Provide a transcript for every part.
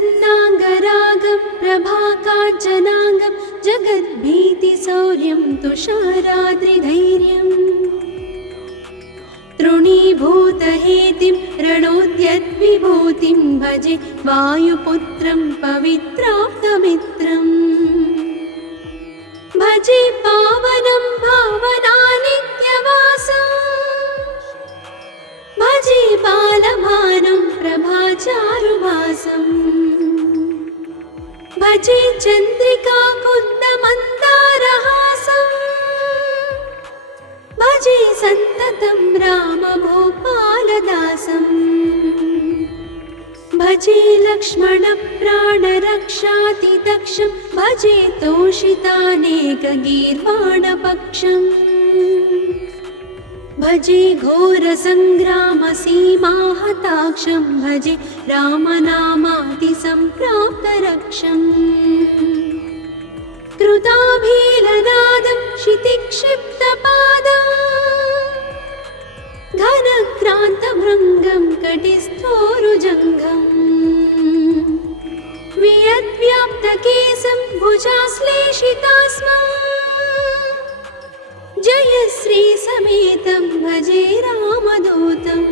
प्रसन्नाङ्गरागं प्रभाकाञ्चनाङ्गं जगद्भीतिशौर्यं तुषाराद्रिधैर्यम् तृणीभूतहेतिं रणोद्यद्विभूतिं भजे वायुपुत्रं पवित्राप्तमित्रम् भजे पावनं भावनानित्यवासं भजे बालभानं प्रभाचारुभासं भजे चन्द्रिकाकुन्दमन्दारहासं भजे सन्ततं रामभूपालदासं भजे लक्ष्मणप्राणरक्षातिदक्षं भजे तोषितानेकगीर्वाणपक्षम् भजे घोरसङ्ग्रामसीमाहताक्षं भजे रामनामातिसम्प्राप्तरक्षम् कृताभीलनादं क्षितिक्षिप्तपादं घनक्रान्तभृङ्गं कटिस्थोरुजङ्घम् वियद्व्याप्तकेशं भुजाश्लेषितास्मं जयश्रीसमेतं भजे रामदूतम्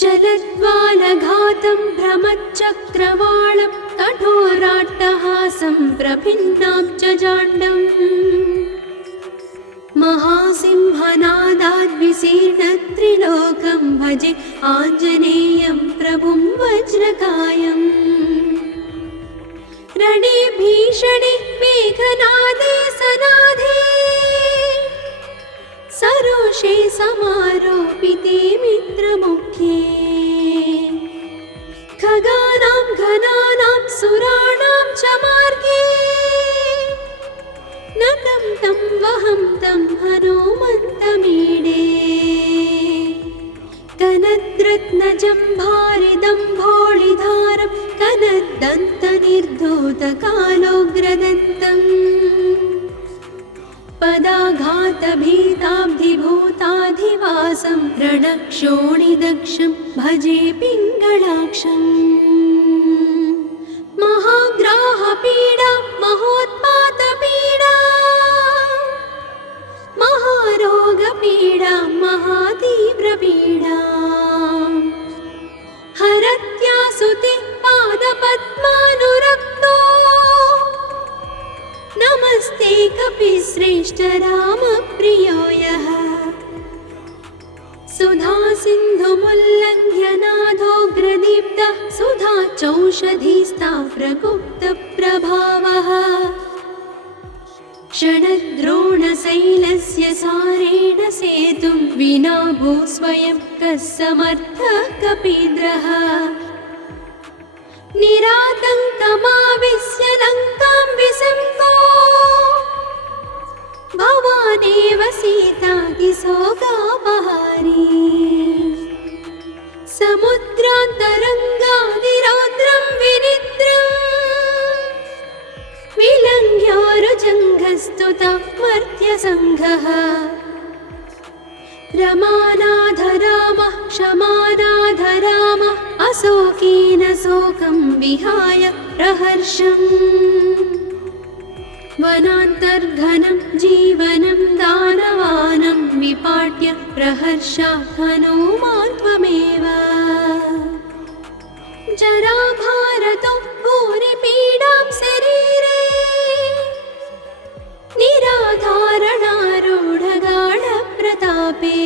चलद्वालघातं भ्रमच्चक्रवालं कठोराट्टहासं प्रभिन्नाब्जजाण्डम् महासिंहनादाद्विशीर्णत्रिलोकं भजे आञ्जनेयं प्रभुं वज्रकायम् रणे भीषणे मेघनादे सनादे सरोषे समारोपिते मित्रमुख्ये खगानां घनानां सुराणां च मार्गे नतं तं वहं तं हनुमन्तमीडे कनद्रत्नजम्भारिदम्भोळिधारं कनद्दन्तनिर्धूतकालोग्रदन्तम् पदाघातभीताब्धिभूताधिवासं रणक्षोणिदक्षं भजे पिङ्गळाक्षम् महाग्राहपीडा महोत्पातपीडा महारोगपीडा महातीव्रपीडा हरत्यासुते पादपद्मानुरक्तो नमस्ते कपिश्रेष्ठ रामप्रियो यः सुधा सिन्धुमुल्लङ्घ्य नाथोग्रदीप्तः सुधा चौषधीस्ता प्रगुप्तप्रभावः क्षणद्रोणशैलस्य सारेण सेतुं विना भूस्वयं कः समर्थः कपीन्द्रः निरातङ्कमाविश्य लङ्कां विसङ्को भवानेव सीतातिशोकापहारी समुद्रान्तरङ्गादिरौद्रं विनिद्रम् विलङ्घ्योरुजङ्घस्तुता मर्त्यसङ्घः रमानाधरामः क्षमानाधरामः अशोकेन शोकं विहाय प्रहर्षम् वनान्तर्घनं जीवनं दानवानं विपाट्य प्रहर्षात् हनूमान् त्वमेव जराभारतो भूरिपीडां शरीरे निराधारणारूढगाढप्रतापे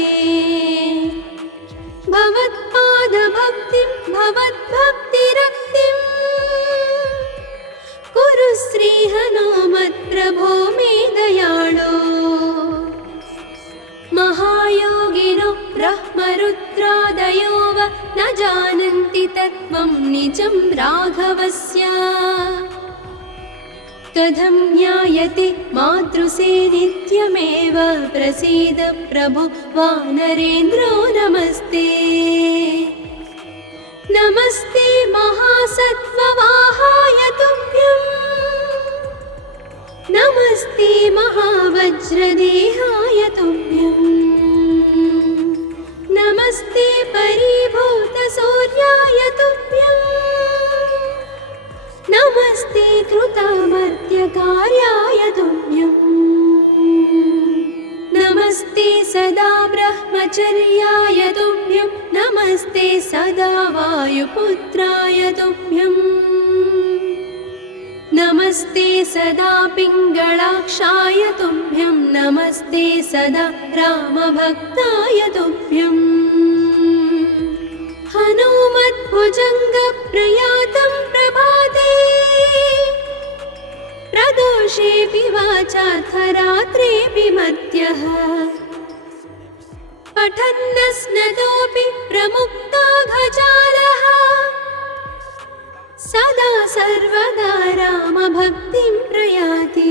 भवत्पादभक्तिं भवद्भक्तिरक्तिं कुरु श्रीहनुमत्प्रभो मे दयाळो महायोगिनो ब्रह्मरुद्रादयो वा न जानन्ति तत्त्वं निजं राघवस्य कथं ज्ञायते मातृसे नित्यमेव प्रसीद प्रभो वानरेन्द्रो नमस्ते नमस्ते महासत्त्ववाहाय तुभ्यं नमस्ते महावज्रदेहाय तुभ्यं नमस्ते परिभूतसूर्याय तुभ्यम् नित्यकार्याय तुभ्यम् नमस्ते सदा ब्रह्मचर्याय तुभ्यं नमस्ते सदा वायुपुत्राय तुभ्यम् नमस्ते सदा पिङ्गळाक्षाय तुभ्यं नमस्ते सदा रामभक्ताय तुभ्यम् हनुमद्भुजङ्गप्रयातं प्रभाते प्रदोषेऽपि वाचार्थरात्रेऽपि मर्त्यः पठन्नस्नतोऽपि प्रमुक्ताघजालः सदा सर्वदा रामभक्तिं प्रयाति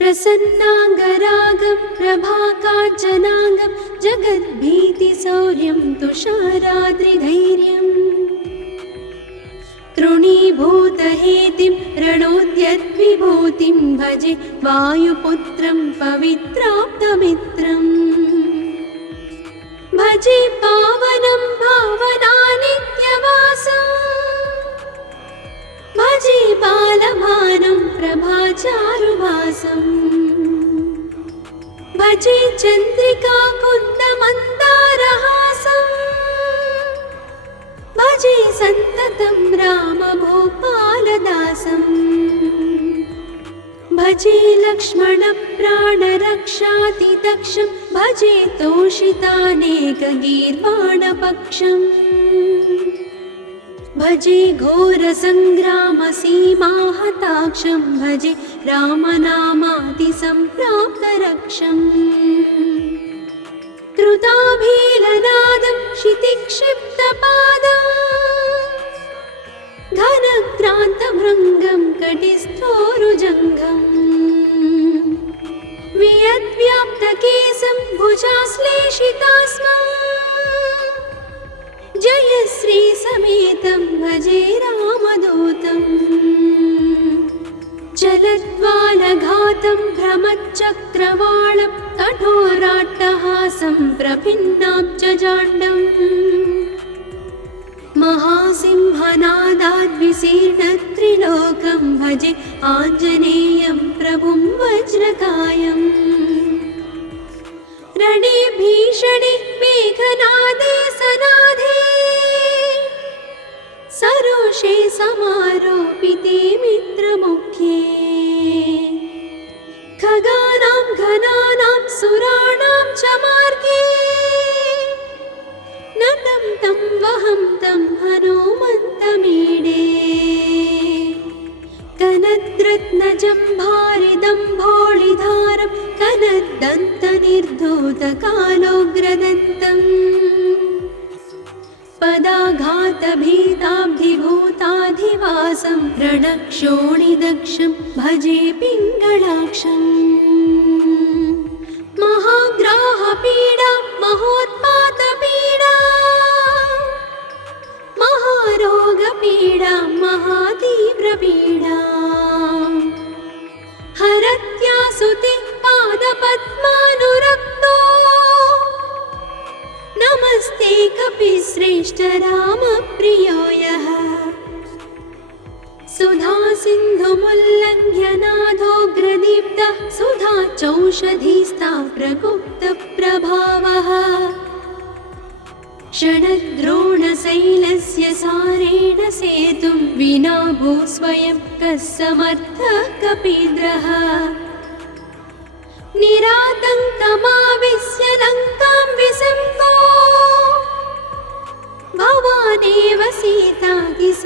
प्रसन्नाङ्गरागं प्रभाकाञ्चनाङ्गं जगद्भीतिशौर्यं तुषाराद्रिधैर्यम् तृणीभूतहेतिं रणोद्यद्विभूतिं भजे वायुपुत्रं पवित्राप्तमित्रम् भजे पावनं भावनानित्यवासम् भजे बालभानं प्रभाचारुभासम् भजे चन्द्रिकाकुन्दमन्दारहासम् भजे सन्ततं रामभूपालदासम् भजे लक्ष्मणप्राणरक्षातिदक्षं भजे तोषितानेकगीर्वाणपक्षम् भजे घोरसङ्ग्रामसीमाहताक्षं भजे रामनामातिसम्प्राप्तरक्षम् कृताभीलनादं क्षितिक्षिप्तपादम् घनक्रान्तभृङ्गं कटिस्थोरुजङ्घम् वियद्व्याप्तकेशं भुजाश्लेषितास्मम् जयश्रीसमेतं भजे रामदूतम् चलद्वालघातं भ्रमच्चक्रवालं कठोराट्टहासं प्रभिन्नाब्जजाण्डम् महासिंहनादाद्विशीर्णत्रिलोकं भजे आञ्जनेयं प्रभुं वज्रकायम् रणे भीषणे मेघनादे सनादे सरोषे समारोपिते मित्रमुख्ये खगानां घनानां सुराणां च मार्गे नतं तं वहं तं हनुमन्तमीडे कनद्रत्नजम्भारिदम्भोळिधारं कनद्दन्तनिर्धूतकालोग्रदन्तम् पदाघातभीताब्धिभूताधिवासं रणक्षोणिदक्षं भजे पिङ्गळाक्षम् महाग्राहपीडा महोत्पातपीडा महारोगपीडा महातीव्रपीडा हरत्यासुते पादपद्मानुरक्तो नमस्ते कपिश्रेष्ठ रामप्रियो यः सुधा सिन्धुमुल्लङ्घ्य नाथोग्रदीप्तः सुधा चौषधीस्ता प्रगुप्तप्रभावः षडद्रोणशैलस्य सारेण सेतुं विना भू स्वयं कः समर्थः कपीन्द्रः निरातङ्कमाविश्य लङ्कां विसम्पो भवानेव सीतातिशोकापहारी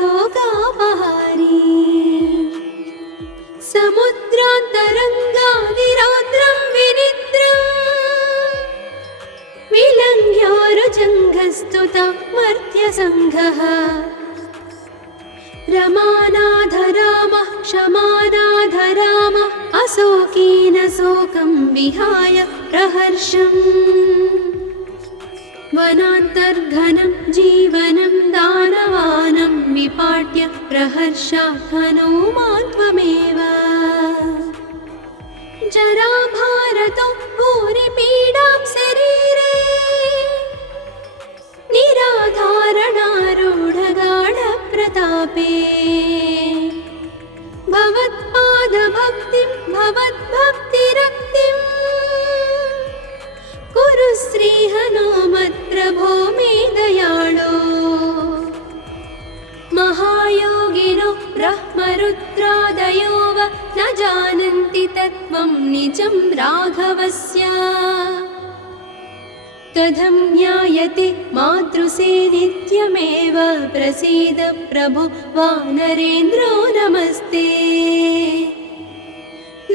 समुद्रान्तरङ्गादिरौद्रं विनिद्रम् विलङ्घ्योरुजङ्घस्तुता मर्त्यसङ्घः रमानाथ रामः क्षमानाथ रामः अशोकेन शोकं विहाय प्रहर्षम् वनान्तर्घनं जीवनं दानवानं विपाट्य प्रहर्षात् हनुमान् त्वमेव जराभारतो भूरिपीडां शरीरे निजं राघवस्य कथं ज्ञायते मातृसे नित्यमेव प्रसीद प्रभो वानरेन्द्रो नमस्ते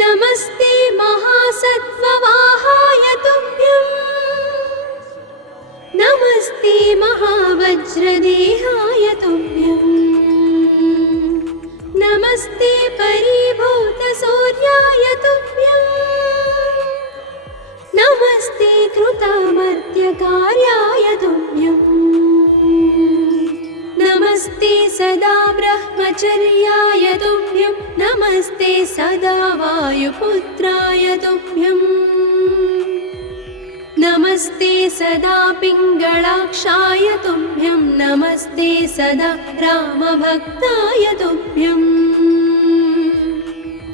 नमस्ते महासत्त्ववाहाय तुभ्यं नमस्ते महावज्रदेहाय तुभ्यं नमस्ते परिभूतसूर्याय तुभ्यं नमस्ते कृतामर्त्यकार्याय तुभ्यं नमस्ते सदा ब्रह्मचर्याय तुभ्यं नमस्ते सदा वायुपुत्राय तुभ्यं नमस्ते सदा पिङ्गळाक्षाय तुभ्यं नमस्ते सदा रामभक्ताय तुभ्यं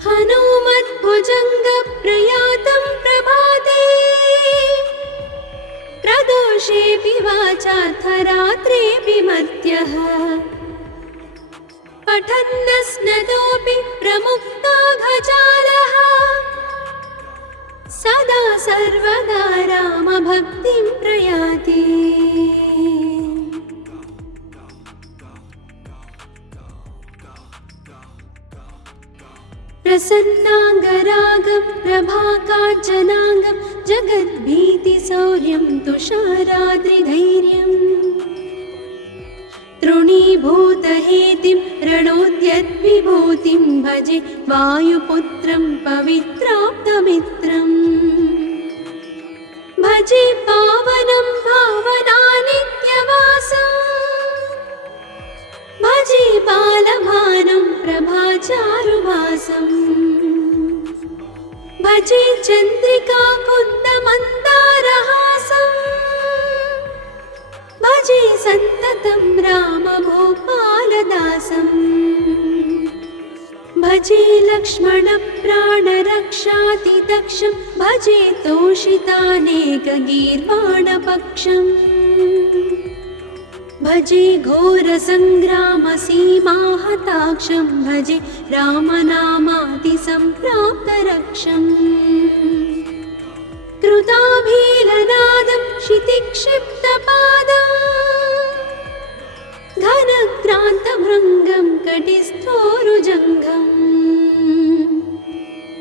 हनुमद्भुजङ्गप्रयातं प्रभाते प्रदोषेऽपि वाचार्थरात्रेऽपि मर्त्यः पठन्नस्नतोऽपि प्रमुक्ताघजालः सदा सर्वदा रामभक्तिं प्रयाति प्रसन्नाङ्गरागं प्रभाकाञ्चनाङ्गं जगद्भीतिशौर्यं तुषाराद्रिधैर्यम् तृणीभूतहेतिं रणोद्यद्विभूतिं भजे वायुपुत्रं पवित्राप्तमित्रम् भजे पावनं भावनानित्यवासम् भजे बालभानुं प्रभाचारुभासम् भजे चन्द्रिकाकुन्दमन्दारहासम् भजे सन्ततं रामभूपालदासम् भजे लक्ष्मणप्राणरक्षातिदक्षं भजे तोषितानेकगीर्वाणपक्षम् भजे घोरसङ्ग्रामसीमाहताक्षं भजे रामनामातिसम्प्राप्तरक्षम् कृताभीलनादं क्षितिक्षिप्तपादं घनक्रान्तभृङ्गं कटिस्थोरुजङ्घम्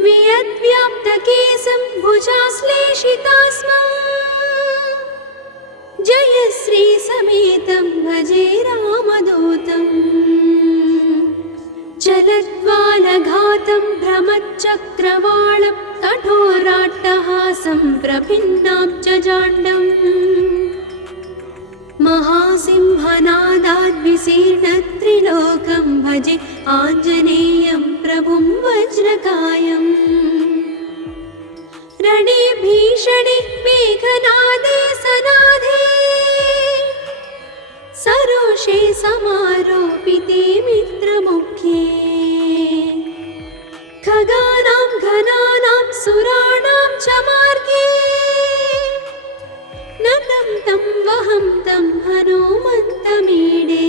वियद्व्याप्तकेशं भुजाश्लेषितास्मम् जयश्रीसमेतं भजे रामदूतम् चलद्वालघातं भ्रमच्चक्रवालं कठोराट्टहासं प्रभिन्नाब्जजाण्डम् महासिंहनादाद्विशीर्णत्रिलोकं भजे आञ्जनेयं प्रभुं वज्रकायम् रणे भीषणे मेघनादे सनादे सरोषे समारोपिते मित्रमुख्ये खगानां घनानां सुराणां च मार्गे नतं तं वहं तं हनुमन्तमीडे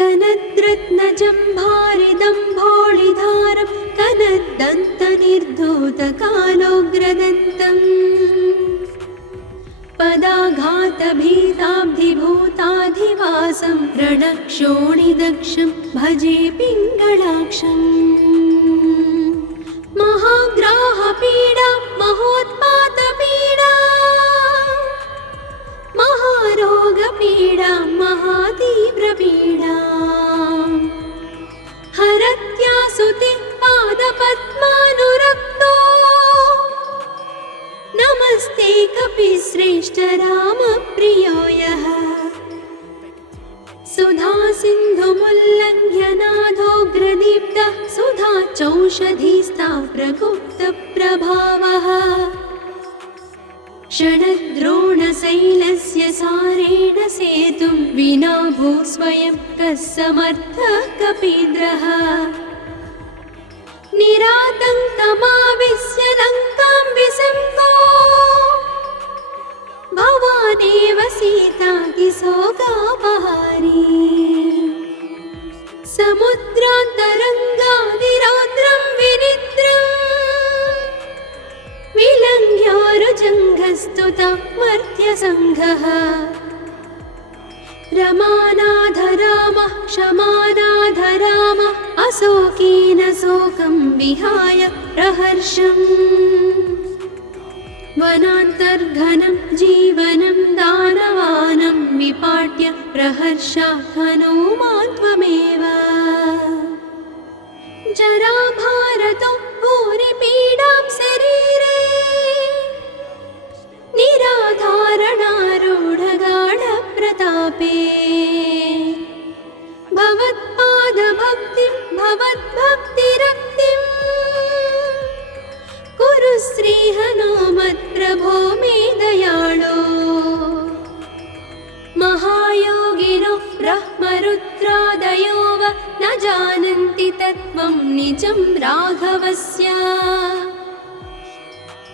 कनद्रत्नजम्भारिदम्भोळिधारं कनद्दन्तनिर्धूतकालोग्रदन्तम् पदाघातभीताब्धिभूताधिवासं रणक्षोणिदक्षं भजे पिङ्गळाक्षम् महाग्राहपीडा महोत्पातपीडा महारोगपीडा महातीव्रपीडा हरत्यासुते पादपद्मानुरक्तो नमस्ते कपिश्रेष्ठ रामप्रियो यः सुधा सिन्धुमुल्लङ्घ्य नाथोग्रदीप्तः सुधा चौषधीस्ता प्रगुप्तप्रभावः षडद्रोणशैलस्य सारेण सेतुं विना भूस्वयं कः समर्थः कपीन्द्रः निरातङ्कमाविश्य लङ्कां विसम्पो भवानेव सीतातिशोकापहारी समुद्रान्तरङ्गादिरौद्रं विनिद्रम् प्रस्तुता मर्त्यसङ्घः रमानाथ रामः क्षमानाथ रामः अशोकेन शोकं विहाय प्रहर्षम् वनान्तर्घनं जीवनं दानवानं विपाट्य प्रहर्षात् हनूमान् त्वमेव जराभारतो भूरिपीडां शरीरे निराधारणारूढगाढप्रतापे भवत्पादभक्तिं भवद्भक्तिरक्तिं कुरु श्रीहनुमत्प्रभो मे दयाळो महायोगिनो ब्रह्मरुद्रादयो वा न जानन्ति तत्त्वं निजं राघवस्य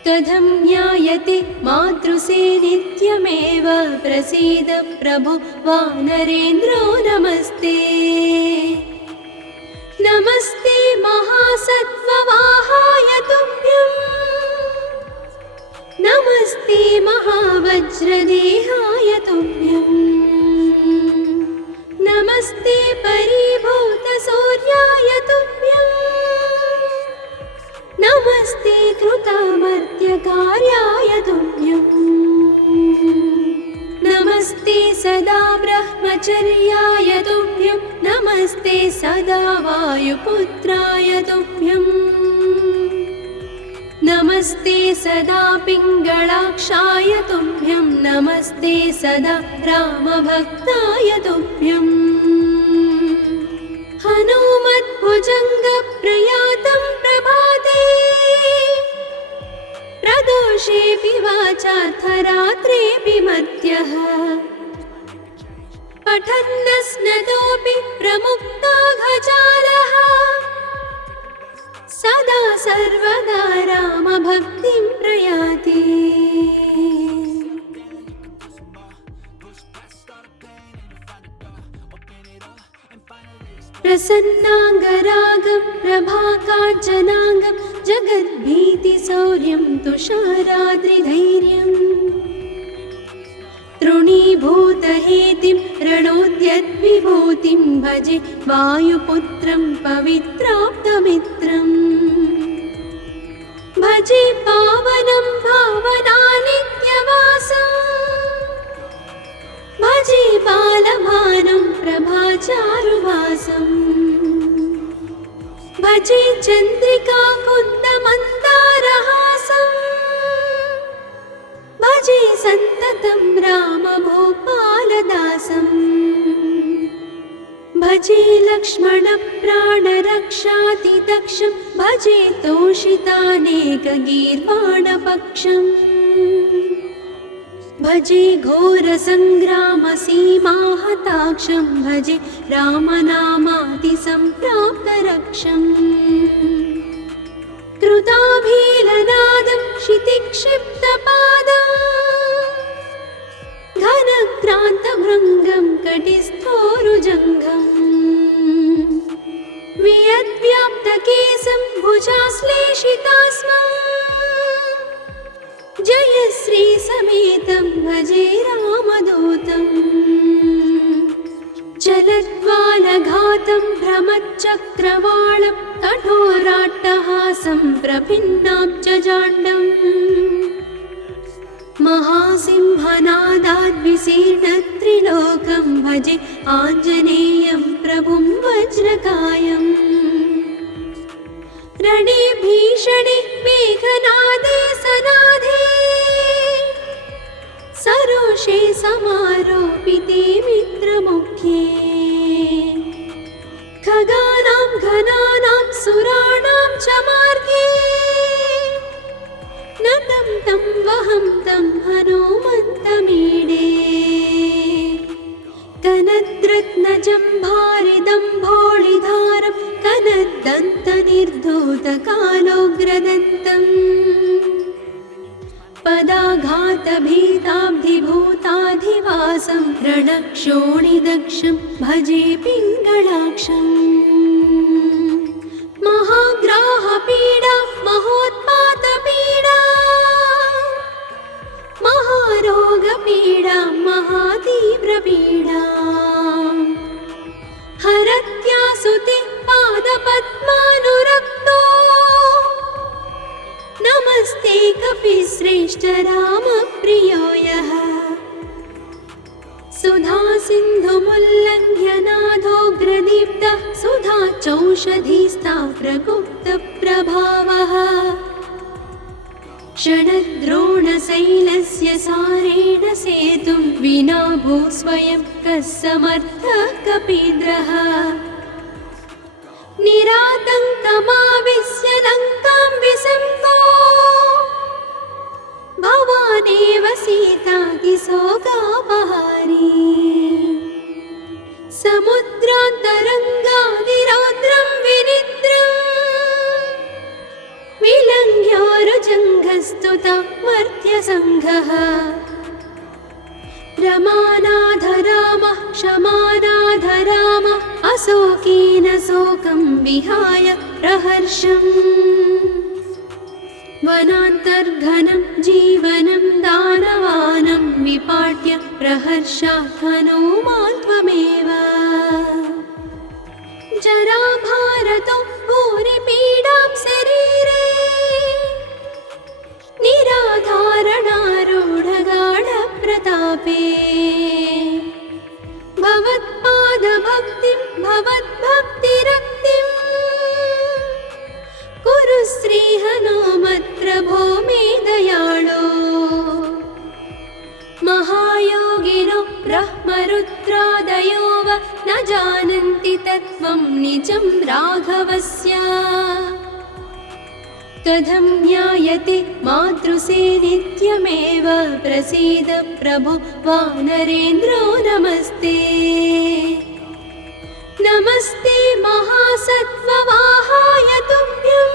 कथं ज्ञायते मातृसे नित्यमेव प्रसीद प्रभो वानरेन्द्रो नमस्ते नमस्ते महासत्त्ववाहाय तुभ्यं नमस्ते महावज्रदेहाय तुभ्यं नमस्ते परिभूतसूर्याय तुभ्यं नमस्ते कृतामर्त्यकार्याय तुभ्यं नमस्ते सदा ब्रह्मचर्याय तुभ्यं नमस्ते सदा वायुपुत्राय तुभ्यं नमस्ते सदा पिङ्गळाक्षाय तुभ्यं नमस्ते सदा रामभक्ताय तुभ्यं हनुमद्भुजङ्गप्रयातं प्रभाते प्रदोषेऽपि वाचार्थरात्रेऽपि मर्त्यः पठन्नस्नतोऽपि प्रमुक्ताघजालः सदा सर्वदा रामभक्तिं प्रयाति प्रसन्नाङ्गरागं प्रभाकाञ्चनाङ्गं जगद्भीतिशौर्यं तुषाराद्रिधैर्यम् तृणीभूतहेतिं रणोद्यद्विभूतिं भजे वायुपुत्रं पवित्राप्तमित्रम् भजे पावनं भावनानित्यवासम् भजे बालभानुं प्रभाचारुवासम् भजे चन्द्रिकाकुन्दमन्दारहासम् भजे सन्ततं रामभूपालदासम् भजे लक्ष्मणप्राणरक्षातिदक्षं भजे तोषितानेकगीर्वाणपक्षम् भजे घोरसङ्ग्रामसीमाहताक्षं भजे रामनामातिसम्प्राप्तरक्षम् कृताभीलनादं क्षितिक्षिप्तपादं घनक्रान्तभृङ्गं कटिस्थोरुजङ्घम् वियद्व्याप्तकेशं भुजाश्लेषितास्मम् जय श्रीसमेतं भजे रामदूतं चलद्वालघातं भ्रमच्चक्रवालं कठोराट्टहासं प्रभिन्नाब्जजाण्डम् महासिंहनादाद्विशीर्णत्रिलोकं भजे आञ्जनेयं प्रभुं वज्रकायम् रणे भीषणे मेघनादे सनादे सरोषे समारोपिते मित्रमुख्ये खगानां घनानां सुराणां च मार्गे नतं तं वहं तं हनुमन्तमीडे कनद्रत्नजम्भारिदम्भोळिधारं कनद्दन्तनिर्धूतकालोग्रदन्तम् पदाघातभीताब्धिभूताधिवासं रणक्षोणिदक्षं भजे पिङ्गळाक्षम् महाग्राहपीडा महोत्पातपीडा श्रेष्ठ रामप्रियो यः सुधा सिन्धुमुल्लङ्घ्य नाथोग्रदीप्तः सुधा चौषधीस्ता प्रगुप्तप्रभावः षडद्रोणशैलस्य सारेण सेतुं विना भूस्वयं कः समर्थः कपीन्द्रः निरातङ्कमाविश्य लङ्कां विसम्पो भवानेव सीतातिशोकापहारी समुद्रान्तरङ्गादिरौद्रं विनिद्रम् विलङ्घ्योरुजङ्घस्तुता मर्त्यसङ्घः रमानाथ रामः क्षमानाथ रामः अशोकेन शोकं विहाय प्रहर्षम् वनान्तर्घनं जीवनं दानवानं विपाट्य प्रहर्षात् हनूमान् त्वमेव जराभारतो भूरिपीडां शरीरे निराधारणारूढगाढप्रतापे भवत्पादभक्तिं भवद्भक्तिरक्तिं कुरु श्रीहनुमत्प्रभो मे दयाळो महायोगिनो ब्रह्मरुद्रादयो वा न जानन्ति तत्त्वं निजं राघवस्य कथं ज्ञायते मातृसे नित्यमेव प्रसीद प्रभो वानरेन्द्रो नमस्ते नमस्ते महासत्त्ववाहाय तुभ्यं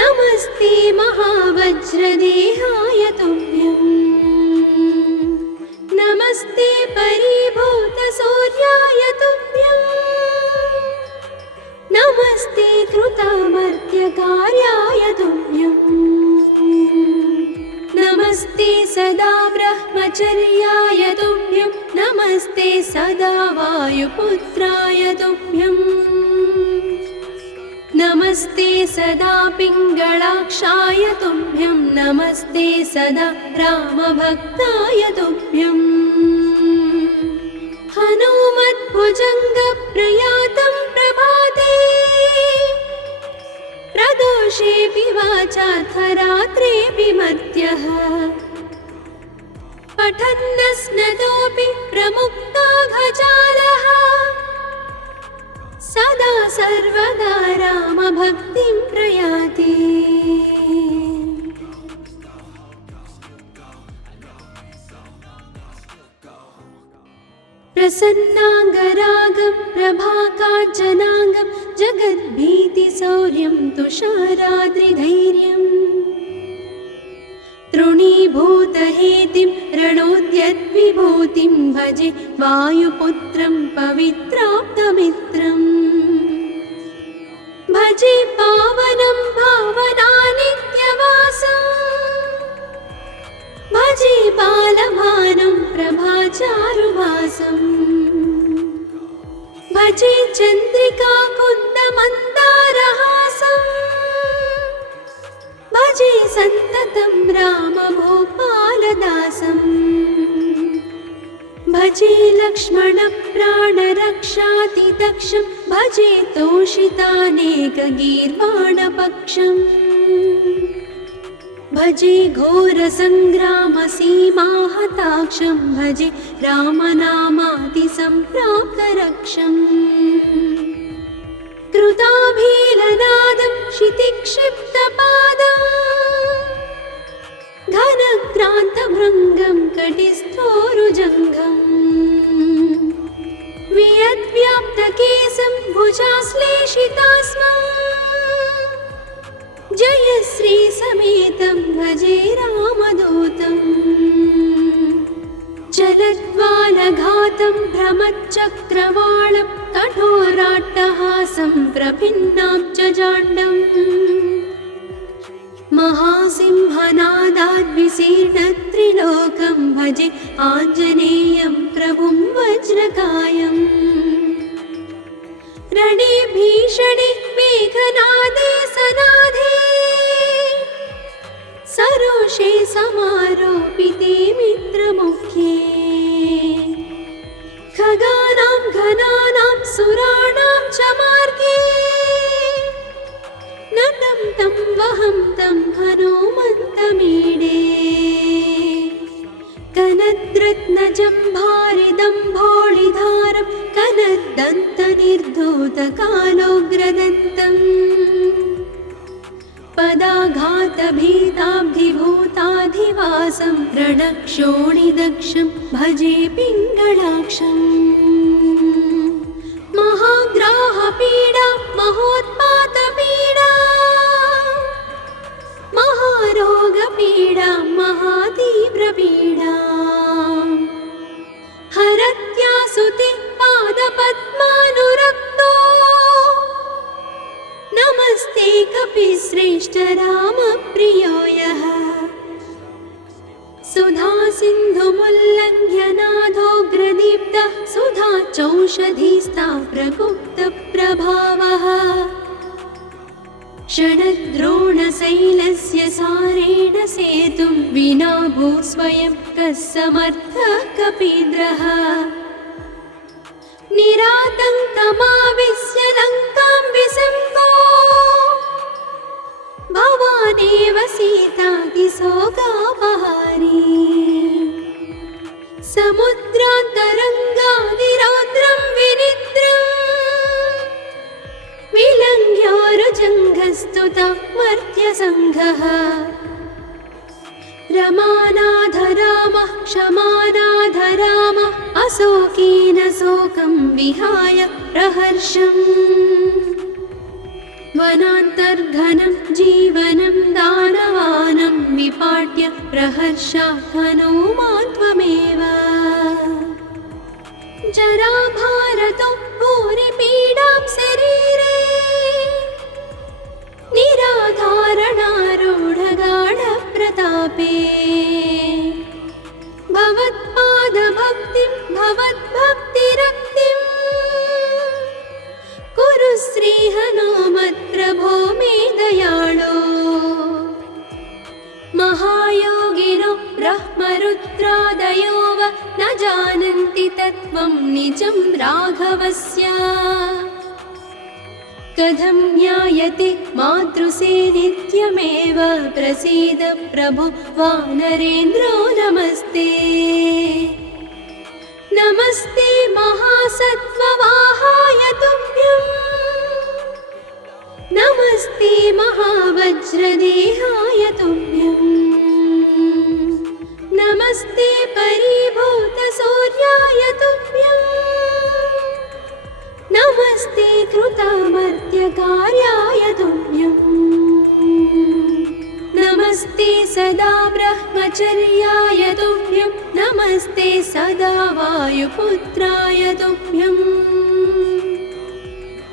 नमस्ते महावज्रदेहाय तुभ्यं नमस्ते परिभूतसूर्याय तुभ्यं नमस्ते कृतामर्त्यकार्याय तुभ्यं नमस्ते सदा ब्रह्मचर्याय तुभ्यं नमस्ते सदा वायुपुत्राय तुभ्यं नमस्ते सदा पिङ्गळाक्षाय तुभ्यं नमस्ते सदा रामभक्ताय तुभ्यं हनुमद्भुजङ्गप्रयातं प्रभाते प्रदोषेऽपि वाचार्थरात्रेऽपि मर्त्यः पठन्नस्नतोऽपि प्रमुक्ताघजालः सदा सर्वदा रामभक्तिं प्रयाति प्रसन्नाङ्गरागं प्रभाकाञ्चनाङ्गं जगद्भीतिशौर्यं तुषाराद्रिधैर्यम् तृणीभूतहेतिं रणोद्यद्विभूतिं भजे वायुपुत्रं पवित्राप्तमित्रम् भजे पावनं भावनानित्यवासम् भजे बालभानुं प्रभाचारुभासम् भजे चन्द्रिकाकुन्दमन्दारहासम् भजे सन्ततं रामभूपालदासम् भजे लक्ष्मणप्राणरक्षातिदक्षं भजे तोषितानेकगीर्वाणपक्षम् भजे घोरसङ्ग्रामसीमाहताक्षं भजे रामनामादिसम्प्राप्तरक्षम् कृताभीलनादं क्षितिक्षिप्तपादम् घनक्रान्तभृङ्गं कटिस्थोरुजङ्घम् वियद्व्याप्तकेशं भुजाश्लेषितास्मम् जयश्री समेतं भजे रामदूतं चलद्वालघातं भ्रमच्चक्रवालं कठोराट्टहासं प्रभिन्नां च जाण्डम् महासिंहनादाद्विशीर्णत्रिलोकं भजे आञ्जनेयं प्रभुं वज्रकायम् रणे भीषणे मेघनादे सनादे सरोषे समारोपिते मित्रमुख्ये खगानां घनानां सुराणां च मार्गे नतं तं वहं तं हनुमन्तमीडे कनद्रत्नजम्भारिदम्भोळिधारं कनद्दन्तनिर्धूतकालोग्रदन्तम् पदाघातभीताब्धिभूताधिवासं रणक्षोणिदक्षं भजे पिङ्गळाक्षम् महाग्राहपीडा महोत्पातपीडा महारोगपीडा महातीव्रपीडा हरत्यासुति पादपद्मानुरक्तो नमस्ते कपिश्रेष्ठ रामप्रियो यः सुधा सिन्धुमुल्लङ्घ्य नाथोग्रदीप्तः सुधा चौषधीस्ता प्रगुप्तप्रभावः षडद्रोणशैलस्य सारेण सेतुं विना भूस्वयं कः समर्थः कपीन्द्रः निरातङ्कमाविश्य लङ्कां विसङ्गो भवानेव सीतातिशोकापहारी समुद्रान्तरङ्गादिरौद्रं विनिद्रम् विलङ्घ्योरुजङ्घस्तुता मर्त्यसङ्घः रमानाथ रामः क्षमानाथ रामः अशोकेन शोकं विहाय प्रहर्षम् वनान्तर्घनं जीवनं दानवानं विपाट्य प्रहर्षात् हनुमान् त्वमेव जराभारतो भूरिपीडां शरीरे निराधारणारूढगाढप्रतापे भवत्पादभक्तिं भवद्भक्तिरक्तिं कुरु श्रीहनुमत्प्रभो मे दयाळो महायोगिनो ब्रह्मरुद्रादयो वा न जानन्ति तत्त्वं निजं राघवस्य कथं ज्ञायते मातृसेनित्यमेव प्रसीद प्रभो वानरेन्द्रो नमस्ते नमस्ते महासत्त्ववाहाय तुभ्यं नमस्ते महावज्रदेहाय तुभ्यं नमस्ते परिभूतसूर्याय तुभ्यं नमस्ते कृतामर्त्यकार्याय तुभ्यं नमस्ते सदा ब्रह्मचर्याय तुभ्यं नमस्ते सदा वायुपुत्राय तुभ्यं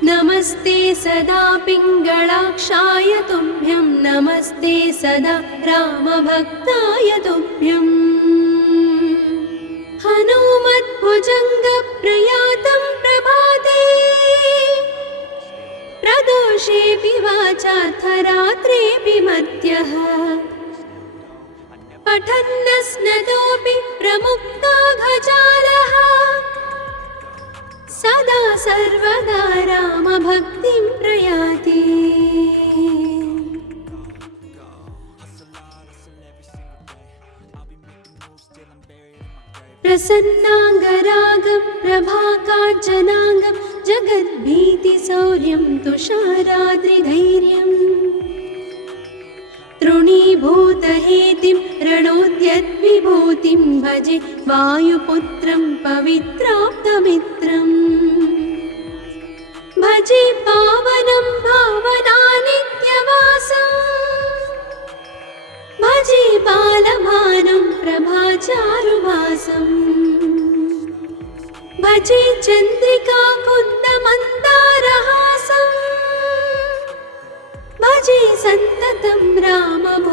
नमस्ते सदा पिङ्गळाक्षाय तुभ्यं नमस्ते सदा रामभक्ताय तुभ्यं हनुमद्भुजङ्गप्रयातं प्रभाते प्रदोषेऽपि वाचार्थरात्रेऽपि मर्त्यः पठन्नस्नतोऽपि प्रमुक्ताघजालः सदा सर्वदा रामभक्तिं प्रयाति प्रसन्नाङ्गरागं प्रभाकाञ्चनाङ्गं जगद्भीतिशौर्यं तुषाराद्रिधैर्यम् तृणीभूतहेतिं रणोद्यद्विभूतिं भजे वायुपुत्रं पवित्राप्तमित्रम् भजे पावनं भावनानित्यवासम् भजे बालभानं प्रभाचारुभासम् भजे चन्द्रिका कुन्दमन्दारहासम् भजे सन्ततं रामभूपालदासम्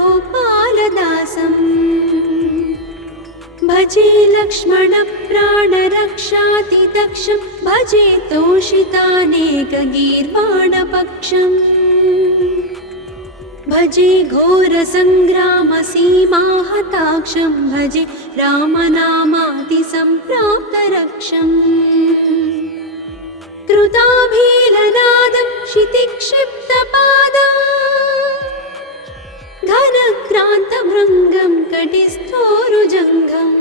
भजे लक्ष्मणप्राणरक्षातिदक्षं भजे तोषितानेकगीर्वाणपक्षम् भजे घोरसङ्ग्रामसीमाहताक्षं भजे रामनामातिसम्प्राप्तरक्षम् कृताभीलनादं क्षितिक्षिप्तपादं घनक्रान्तभृङ्गं कटिस्थोरुजङ्घम्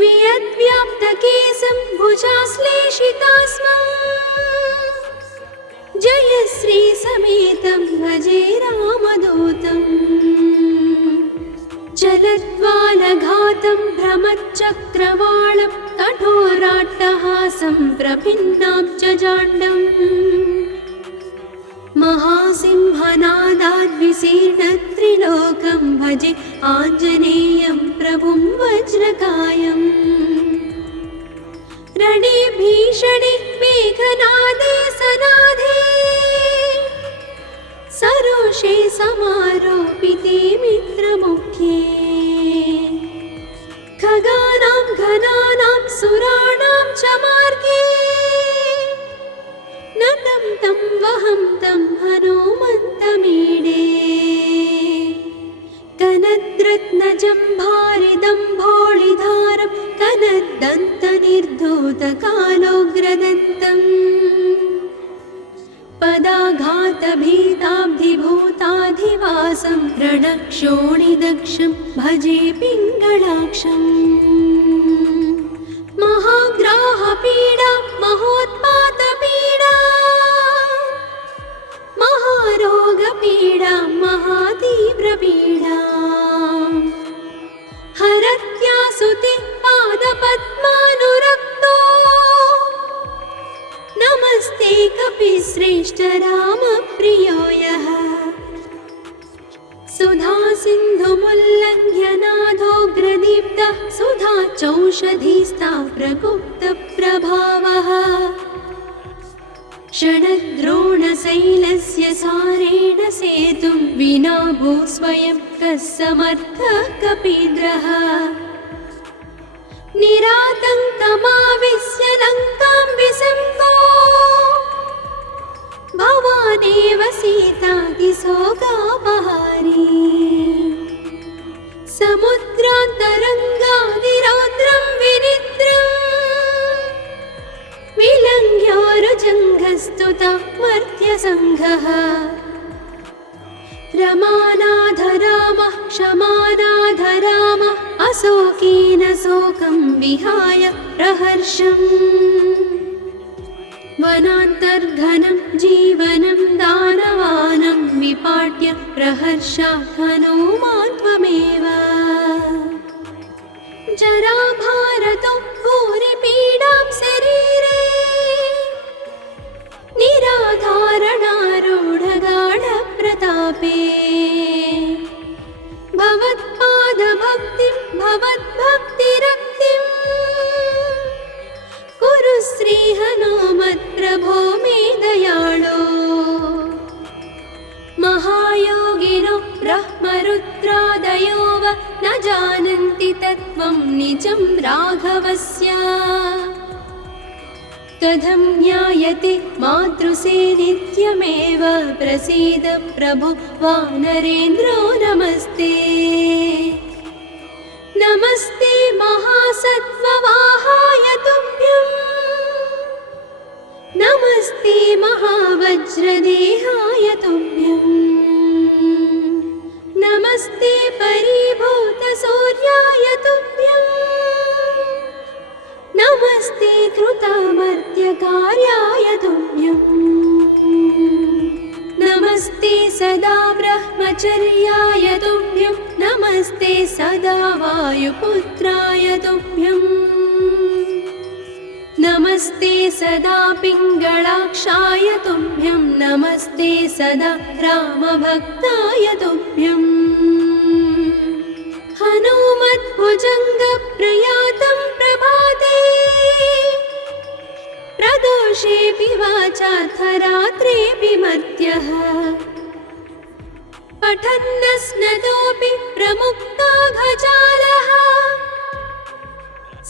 वियद्व्याप्तकेशं भुजाश्लेषितास्मं जयश्रीसमेतं भजे रामदूतम् चलद्वालघातं भ्रमच्चक्रवालं कठोराट्टहासं प्रभिन्नाब्जजाण्डम् महासिंहनादाद्विशीर्णत्रिलोकं भजे आञ्जनेयं प्रभुं वज्रकायम् रणे भीषणे मेघनादे सनादे सरोषे समारोपिते मित्रमुख्ये खगानां घनानां सुराणां च मार्गे नतं तं वहं तं हनुमन्तमीडे कनद्रत्नजम्भारिदम्भोळिधारं कनद्दन्तनिर्धूतकालोग्रदन्तम् पदाघातभीताब्धिभूताधिवासं रणक्षोणिदक्षं भजे पिङ्गळाक्षम् महाग्राहपीडा महोत्पातपीडा महारोगपीडा महातीव्रपीडा हरत्यासुते पादपद्मानुरक्तो नमस्ते कपिश्रेष्ठ रामप्रियो यः सुधा सिन्धुमुल्लङ्घ्य नाथोग्रदीप्तः सुधा चौषधीस्ता प्रगुप्तप्रभावः षडद्रोणशैलस्य सारेण सेतुं विना भूस्वयं कः समर्थः कपीन्द्रः निरातङ्कमाविश्य लङ्कां विसङ्गो भवानेव सीतातिशोकापहारी समुद्रान्तरङ्गादिरौद्रं विनिद्रम् विलङ्घ्योरुजङ्घस्तुता मर्त्यसङ्घः रमानाधरामः क्षमानाधरामः अशोकेन शोकं विहाय प्रहर्षम् वनान्तर्घनं जीवनं दानवानं विपाट्य प्रहर्षात् हनूमान् त्वमेव जराभारतो भूरिपीडां शरीरे निराधारणारूढगाढप्रतापे भवत्पादभक्तिं भवद्भक्तिरक्तिं कुरु श्रीहनुमत्प्रभो मे दयाळो महायोगिनो ब्रह्मरुद्रादयो वा न जानन्ति तत्त्वं निजं राघवस्य कथं ज्ञायते मातृसे नित्यमेव प्रसीद प्रभो वानरेन्द्रो नमस्ते नमस्ते महासत्त्ववाहाय तुभ्यं नमस्ते महावज्रदेहाय तुभ्यं नमस्ते परिभूतसूर्याय तुभ्यं नमस्ते कृतामर्त्यकार्याय तुभ्यं नमस्ते सदा ब्रह्मचर्याय तुभ्यं नमस्ते सदा वायुपुत्राय तुभ्यं नमस्ते सदा पिङ्गळाक्षाय तुभ्यं नमस्ते सदा रामभक्ताय तुभ्यं हनुमद्भुजङ्गप्रयातं प्रभाते प्रदोषेऽपि वाचार्थरात्रेऽपि मर्त्यः पठन्नस्नतोऽपि प्रमुक्ताघजालः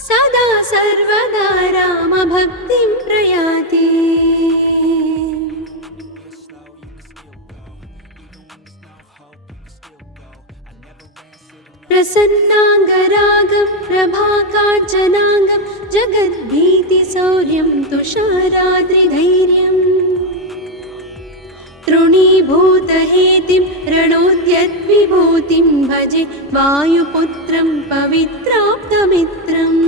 सदा सर्वदा रामभक्तिं प्रयाति प्रसन्नाङ्गरागं प्रभाकाञ्चनाङ्गं जगद्भीतिशौर्यं तुषाराद्रिधैर्यम् तृणीभूतहेतिं रणोद्यद्विभूतिं भजे वायुपुत्रं पवित्राप्तमित्रम्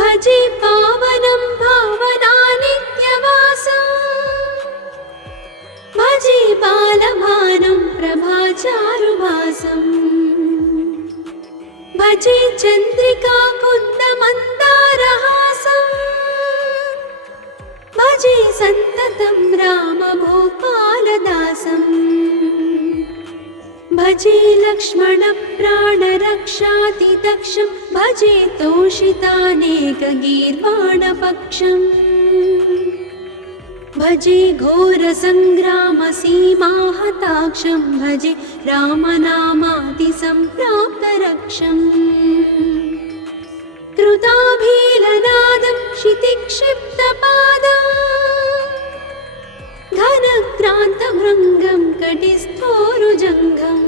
भजे पावनं भावनानित्यवासम् भजे बालभानं प्रभाचारुभासम् भजे चन्द्रिकाकुन्दमन्दारहासम् भजे सन्ततं रामभोपालदासम् भजे लक्ष्मणप्राणरक्षातिदक्षं भजे तोषितानेकगीर्वाणपक्षम् भजे घोरसङ्ग्रामसीमाहताक्षं भजे रामनामातिसम्प्राप्तरक्षम् कृताभीलनादं क्षितिक्षिप्तपादम् घनक्रान्तभृङ्गं कटिस्थोरुजङ्घम्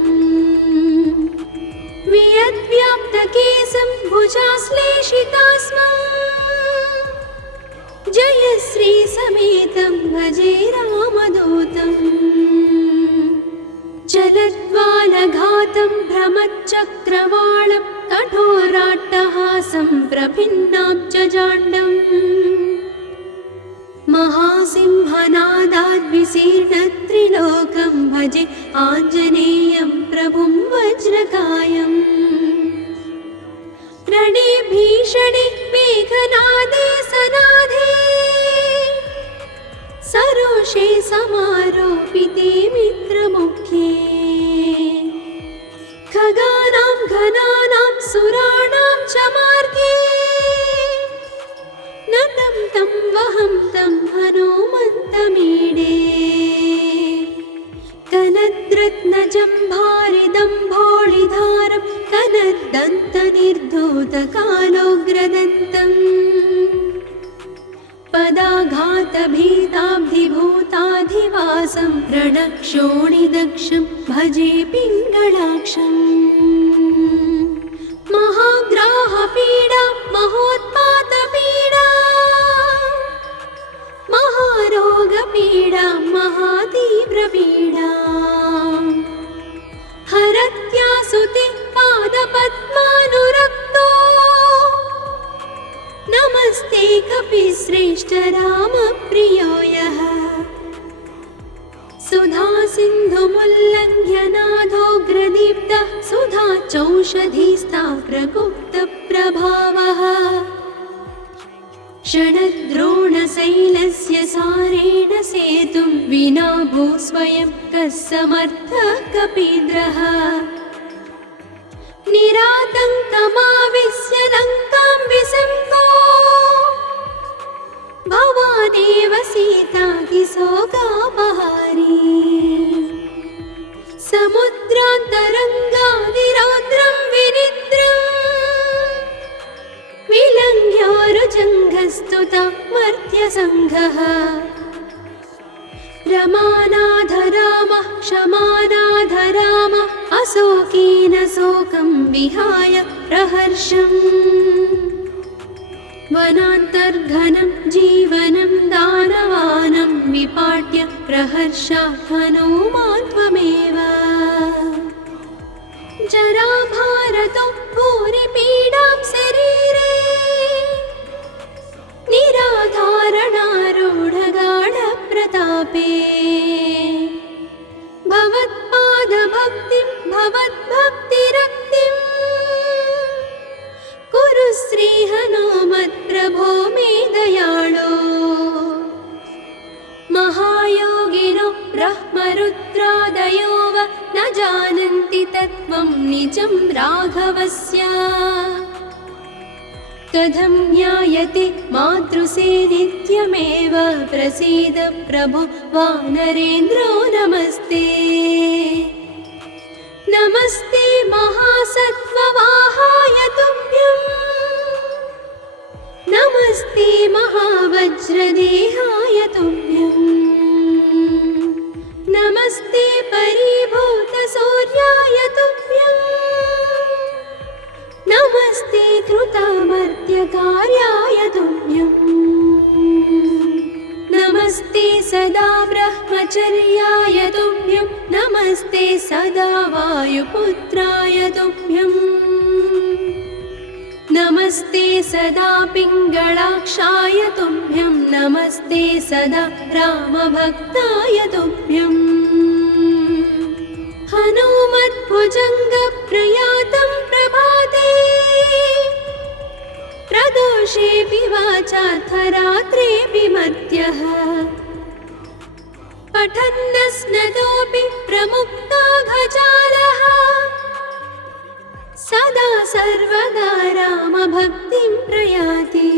वियद्व्याप्तकेशं भुजाश्लेषितास्मम् जयश्रीसमेतं भजे रामदूतम् चलद्वालघातं भ्रमच्चक्रवालं कठोराट्टहासं प्रभिन्नाब्जजाण्डम् महासिंहनादाद्विशीर्णत्रिलोकं भजे आञ्जनेयं प्रभुं वज्रकायम् रणे भीषणे मेघनादे सनादे सरोषे समारोपिते मित्रमुख्ये खगानां घनानां सुराणां च मार्गे नतं तं वहं तं हनुमन्तमीडे कनद्रत्नजम्भारिदम्भोळिधारं कनद्दन्तनिर्धूतकालोग्रदन्तम् पदाघातभीताब्धिभूताधिवासं रणक्षोणिदक्षं भजे पिङ्गळाक्षम् महाग्राहपीडा महोत्पातपीडा महारोगपीडा महातीव्रपीडा हरत्यासुते पादपद्मानुरक्तो नमस्ते कपिश्रेष्ठ रामप्रियो यः सुधा सिन्धुमुल्लङ्घ्य नाथोग्रदीप्तः सुधा चौषधीस्ता प्रगुप्तप्रभावः षडद्रोणशैलस्य सारेण सेतुं विना भूस्वयं कः समर्थः कपीन्द्रः निरातङ्कमाविश्य लङ्कां विसङ्गो भवानेव सीतातिशोकापहारी समुद्रान्तरङ्गादिरौद्रं विनिद्रम् विलङ्घ्योरुजङ्घस्तुता मर्त्यसङ्घः रमानाधरामः क्षमानाधरामः अशोकेन शोकं विहाय प्रहर्षम् वनान्तर्घनं जीवनं दानवानं विपाट्य प्रहर्षात् हनूमान् त्वमेव जराभारतो भूरिपीडां शरीरे निराधारणारूढगाढप्रतापे भवत्पादभक्तिं भवद्भक्तिरक्तिं कुरु श्रीहनुमत्प्रभो मे दयाळो महायोगिनो ब्रह्मरुद्रादयो वा न जानन्ति तत्त्वं निजं राघवस्य कथं ज्ञायते मातृसेनित्यमेव प्रसीद प्रभो वानरेन्द्रो नमस्ते नमस्ते महासत्त्ववाहाय तुभ्यं नमस्ते महावज्रदेहाय तुभ्यं नमस्ते परिभूतसूर्याय तुभ्यम् सदा वायुपुत्राय तुभ्यम् नमस्ते सदा पिङ्गळाक्षाय तुभ्यं नमस्ते सदा रामभक्ताय तुभ्यम् हनुमद्भुजङ्गप्रयातं प्रभाते प्रदोषेऽपि वाचार्थरात्रेऽपि मध्यः पठन्नस्नतोऽपि प्रमुक्ताघजालः सदा सर्वदा रामभक्तिं प्रयाति।